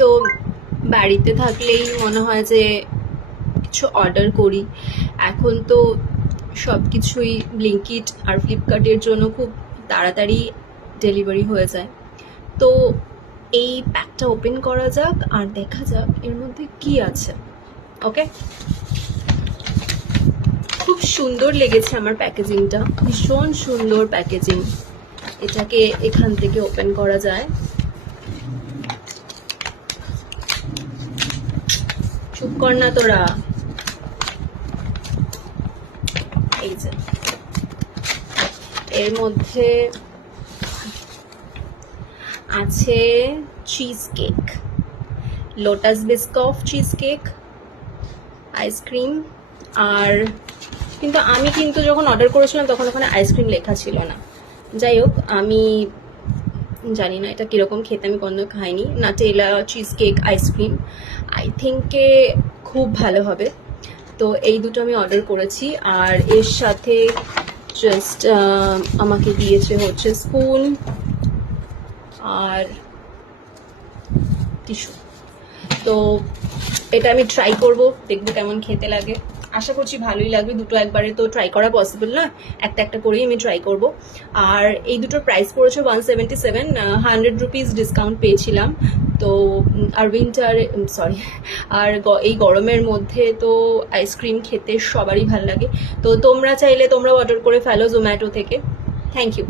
তো বাড়িতে থাকলেই মনে হয় যে কিছু অর্ডার করি। এখন তো সব কিছুই ব্লিঙ্কিট আর ফ্লিপকার্টের জন্য খুব তাড়াতাড়ি ডেলিভারি হয়ে যায়। তো এই প্যাকটা ওপেন করা যাক আর দেখা যাক এর মধ্যে কি আছে। ওকে, খুব সুন্দর লেগেছে আমার প্যাকেজিংটা, ভীষণ সুন্দর প্যাকেজিং। এটাকে এখান থেকে ওপেন করা যায়। চুপ কর না তোরা। এই যে এর মধ্যে আছে cheese cake, lotus biscoff cheese cake, ice cream. আর আমি যখন অর্ডার করেছিলাম তখন ওখানে আইসক্রিম লেখা ছিল না। যাই হোক, আমি জানি না এটা কিরকম খেতে, আমি কোনো খাইনি। নাটেলা চিজ কেক আইসক্রিম, আই থিঙ্কে খুব ভালো হবে। তো এই দুটো আমি অর্ডার করেছি। আর এর সাথে জাস্ট আমাকে দিয়েছে হচ্ছে স্পুন আর টিস্যু। তো এটা আমি ট্রাই করব, দেখবো কেমন খেতে লাগে। আশা করছি ভালোই লাগবে। দুটো একবারে তো ট্রাই করা পসিবল না, একটা একটা করেই আমি ট্রাই করব। আর এই দুটোর প্রাইস পড়েছে 177, 100 রুপিস ডিসকাউন্ট পেয়েছিলাম। তো আর এই গরমের মধ্যে তো আইসক্রিম খেতে সবারই ভালো লাগে। তো তোমরা চাইলে তোমরাও অর্ডার করে ফেলো জোম্যাটো থেকে। Thank you.